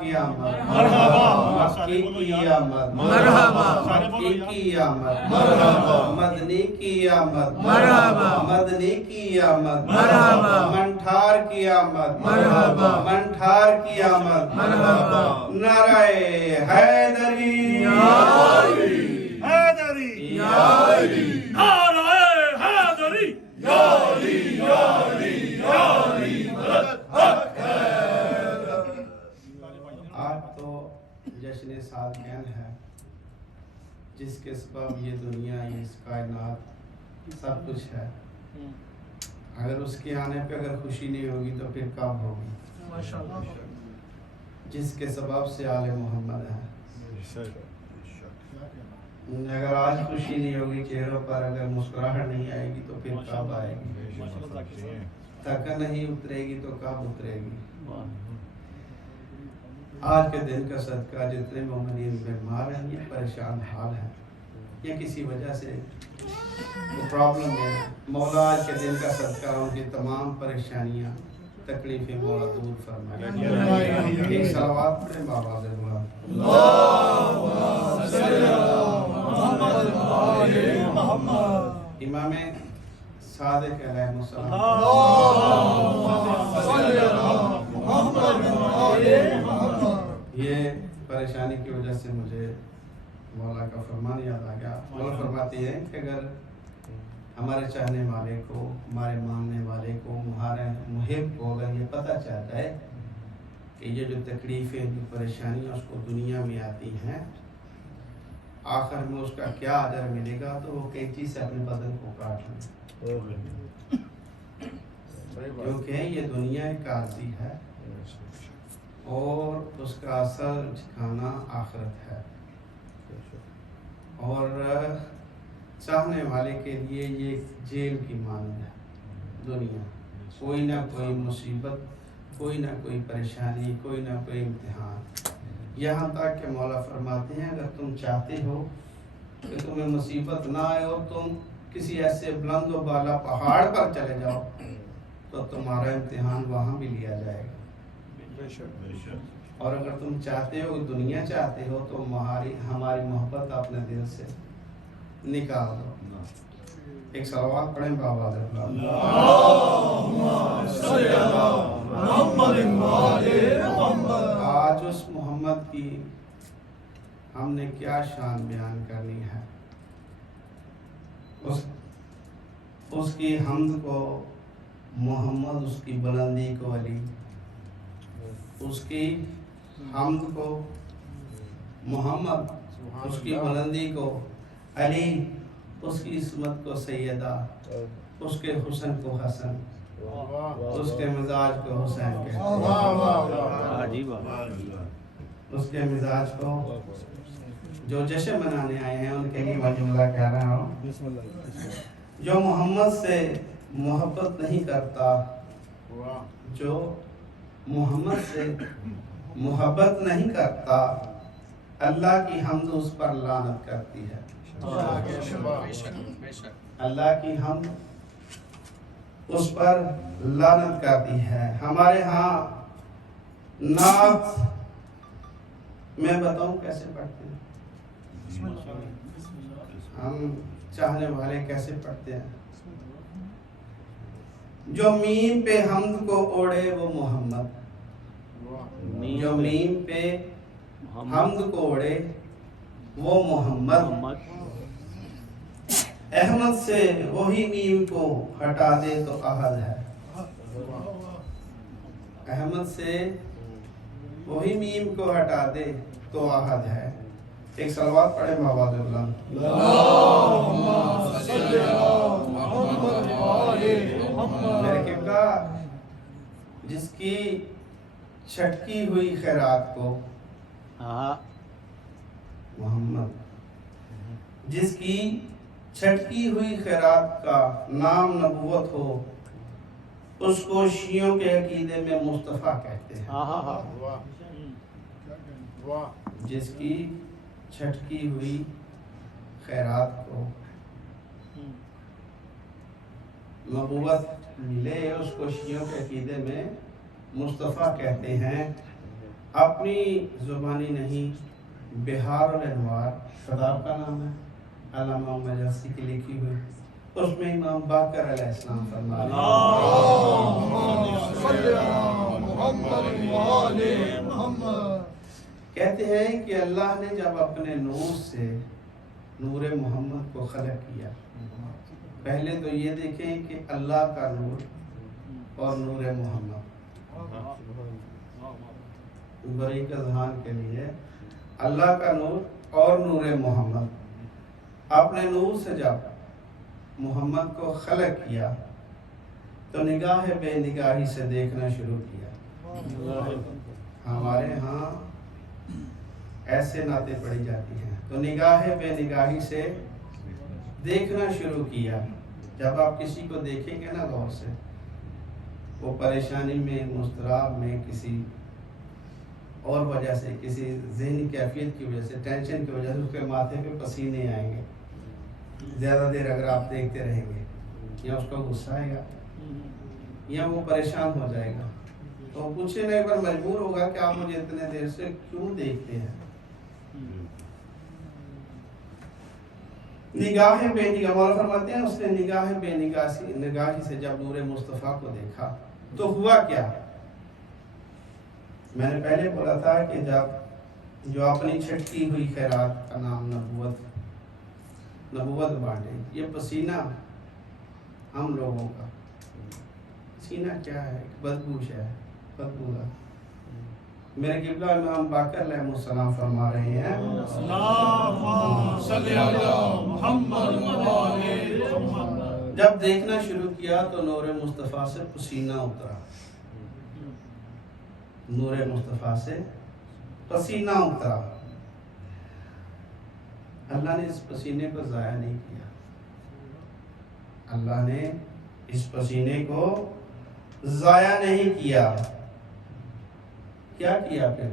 کی آمد مکی کی آمد مکی کی آمد مدنی کی آمد مدنی کی آمد منٹھار کی آمد منٹھار کی آمد نعرہ حیدری حیدری یاری نعرہ حیدری یاری یاری یاری آج تو جشن سالگرہ ہے جس کے سبب یہ دنیا یہ کائنات سب کچھ ہے. اگر اس کے آنے پہ اگر خوشی نہیں ہوگی تو پھر کب ہوگی؟ جس کے سبب سے آل محمد ہے. اگر آج خوشی نہیں ہوگی چہروں پر اگر مسکراہٹ نہیں آئے گی تو پھر کب آئے گی؟ تھکن نہیں اترے گی تو کب اترے گی؟ آج کے دن کا صدقہ جتنے مومنین بیمار ہیں یا پریشان حال ہیں یا کسی وجہ سے پرابلم ہے، مولا آج کے دن کا صدقہ ان کی تمام پریشانیاں تکلیفیں مولا دور فرمائے. ایک صلوات پڑھیں بابا امام صادق علیہ السلام. یہ پریشانی کی وجہ سے مجھے مولا کا فرمان یاد آ گیا. مولا فرماتی ہے کہ اگر ہمارے چاہنے والے کو، ہمارے ماننے والے کو، ہمارے محب کو اگر یہ پتہ چلتا ہے کہ یہ جو تکلیفیں جو پریشانیاں اس کو دنیا میں آتی ہیں آخر میں اس کا کیا اجر ملے گا تو وہ کینچی سے اپنے بدن کو کاٹ لیں، کیونکہ یہ دنیا ایک عارضی ہے اور اس کا اصل ٹھکانہ آخرت ہے. اور چاہنے والے کے لیے یہ جیل کی مانند ہے دنیا. کوئی نہ کوئی مصیبت، کوئی نہ کوئی پریشانی، کوئی نہ کوئی امتحان، یہاں تک کہ مولا فرماتے ہیں اگر تم چاہتے ہو کہ تمہیں مصیبت نہ آئے اور تم کسی ایسے بلند و بالا پہاڑ پر چلے جاؤ تو تمہارا امتحان وہاں بھی لیا جائے گا. اور اگر تم چاہتے ہو دنیا چاہتے ہو تو ہماری محبت اپنے دل سے نکال دو. ایک صلوات پڑھیں بابا آج اس محمد کی ہم نے کیا شان بیان کرنی ہے. اس کی حمد کو محمد، اس کی بلندی کو علی، اس کی حمد کو محمد، اس کی بلندی کو علی، اس کی عصمت کو سیدہ، اس کے حسن کو حسن، اس کے مزاج کو حسین کہتے ہیں. اس کے مزاج کو جو جشن منانے آئے ہیں ان کے لیے میں جملہ کہہ رہا ہوں. جو محمد سے محبت نہیں کرتا، جو محمد سے محبت نہیں کرتا، اللہ کی حمد اس پر لعنت کرتی ہے. اللہ کی حمد اس پر لعنت کرتی ہے. ہمارے ہاں نعت میں بتاؤں کیسے پڑھتے ہیں ہم چاہنے والے کیسے پڑھتے ہیں. جو میم پہ حمد کو اوڑے وہ محمد، جو میم پہ حمد کو اوڑے وہ محمد. احمد سے وہی میم کو ہٹا دے تو احد ہے. احمد سے وہی میم کو ہٹا دے تو احد ہے. ایک صلوات پڑھیں محمد میرے قبلہ جس کی چھٹکی ہوئی خیرات کو محمد، جس کی چھٹکی ہوئی خیرات کا نام نبوت ہو اس کو شیعوں کے عقیدے میں مصطفیٰ کہتے ہیں. جس کی چھٹکی ہوئی خیرات کو نبوت ملے اس کو شیعوں کے عقیدے میں مصطفیٰ کہتے ہیں. اپنی زبانی نہیں، بہار الانوار کتاب کا نام ہے، علامہ مجاسی کی لکھی ہوئی، اس میں امام باقر علیہ السلام فرما رہے ہیں، کہتے ہیں کہ اللہ نے جب اپنے نور سے نور محمد کو خلق کیا، پہلے تو یہ دیکھیں کہ اللہ کا نور اور نور محمد، بریک اذہان کے لیے اللہ کا نور اور نور محمد، اپنے نور سے جب محمد کو خلق کیا تو نگاہ بے نگاہی سے دیکھنا شروع کیا۔ ہمارے ہاں ایسے نعتیں پڑھی جاتی ہیں، تو نگاہ بے نگاہی سے دیکھنا شروع کیا۔ جب آپ کسی کو دیکھیں گے نا غور سے، وہ پریشانی میں، مضطراب میں، کسی اور وجہ سے، کسی ذہنی کیفیت کی وجہ سے، ٹینشن کی وجہ سے اس کے ماتھے پہ پسینے آئیں گے، زیادہ دیر اگر آپ دیکھتے رہیں گے، یا اس کو غصہ آئے گا یا وہ پریشان ہو جائے گا، تو پوچھنے پر مجبور ہوگا کہ آپ مجھے اتنے دیر سے کیوں دیکھتے ہیں۔ نگاہ بے نگاہ، مولا فرماتے ہیں اس نے نگاہ بے نگاہی سے جب نور مصطفیٰ کو دیکھا تو ہوا کیا؟ میں نے پہلے بولا تھا کہ جب جو اپنی چھٹکی ہوئی خیرات کا نام نبوت بانٹے، یہ پسینہ ہم لوگوں کا پسینہ کیا ہے؟ بدبوش ہے، بدبودا۔ میرے قبلہ امام باقر علیہ السلام فرما رہے ہیں، جب دیکھنا شروع کیا تو نور مصطفیٰ سے پسینہ اترا، نور مصطفیٰ سے پسینہ اترا۔ اللہ نے اس پسینے کو ضائع نہیں کیا، اللہ نے اس پسینے کو ضائع نہیں کیا۔ کیا کیا پھر؟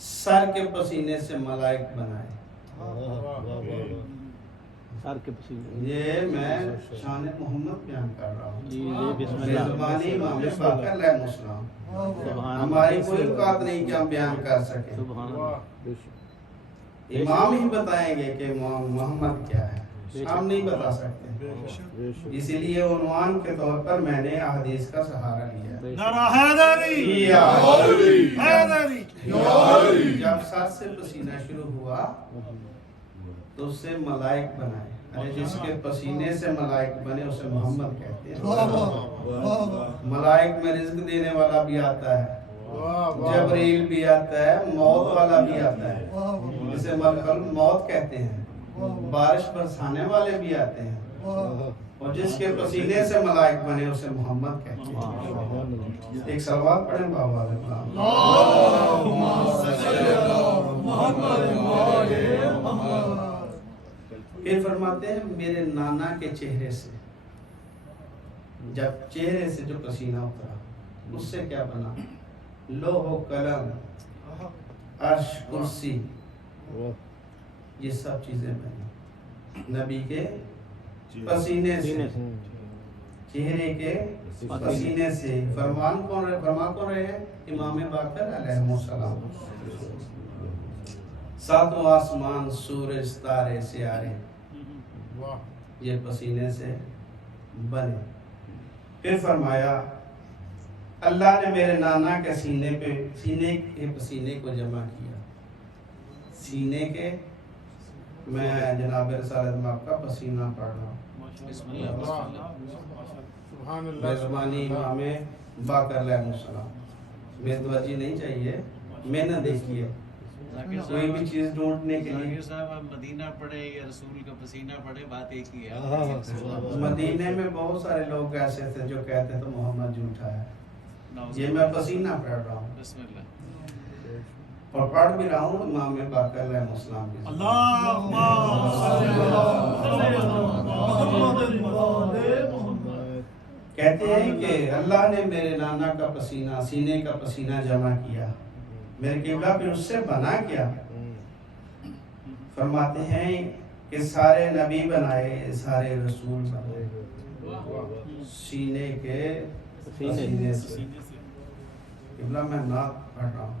سر کے پسینے سے ملائک بنائے۔ یہ میں شان محمد بیان کر رہا ہوں، زبانی امام باقر علیہ السلام، ہماری کوئی اوقات نہیں کہ ہم بیان کر سکیں، امام ہی بتائیں گے کہ محمد کیا ہے، ہم نہیں بتا سکتے۔ اسی لیے عنوان کے طور پر میں نے احادیث کا سہارا لیا۔ نعرہ حیدری، حیدری۔ جب سر سے پسینہ شروع ہوا تو اس سے ملائک بنائے، جس کے پسینے سے ملائک بنے اسے محمد کہتے ہیں۔ ملائک میں رزق دینے والا بھی آتا ہے، جبریل بھی آتا ہے، موت والا بھی آتا ہے، جسے ملک الموت کہتے ہیں، بارش برسانے والے بھی آتے ہیں، اور جس کے پسینے سے ملائک بنے اسے محمد کہتے ہیں۔ ایک سلوات پڑھیں بابا علیہ پھر فرماتے ہیں میرے نانا کے چہرے سے، جب چہرے سے جو پسینہ اترا اس سے کیا بنا؟ لوح و قلم، عرش، کرسی، یہ سب چیزیں بنی نبی کے پسینے سے، چہرے کے پسینے سے۔ فرمان کون رہے ہیں؟ امام باقر علیہ السلام۔ ساتوں آسمان، سورج، ستارے، سیارے یہ پسینے سے بنے۔ پھر فرمایا اللہ نے میرے نانا کے سینے کے پسینے کو جمع کیا، سینے کے، میں جناب رسالت میں آپ کا پسینہ پڑھ رہا ہوں، زبانی امام باقر علیہ السلام۔ بے توجہ نہیں چاہیے، محنت دیکھیے، کوئی بھی چیز ڈھونڈنے کے لیے۔ صاحب آپ مدینہ پڑھے یا رسول کا پسینہ پڑھے، بات ایک ہی ہے۔ مدینے میں بہت سارے لوگ ایسے تھے جو کہتے تھے محمد جھوٹا ہے، یہ میں پسینہ پڑھ رہا ہوں، بسم اللہ، اور پڑھ بھی رہا ہوں امام باقر علیہ السلام کی۔ کہتے ہیں کہ اللہ نے میرے نانا کا پسینہ، سینے کا پسینہ جمع کیا، میرے قبلہ پھر اس سے بنا کیا؟ فرماتے ہیں کہ سارے نبی بنائے، سارے رسول بنائے، سینے کے پسینے سے۔ قبلہ میں نعت پڑھ رہا ہوں،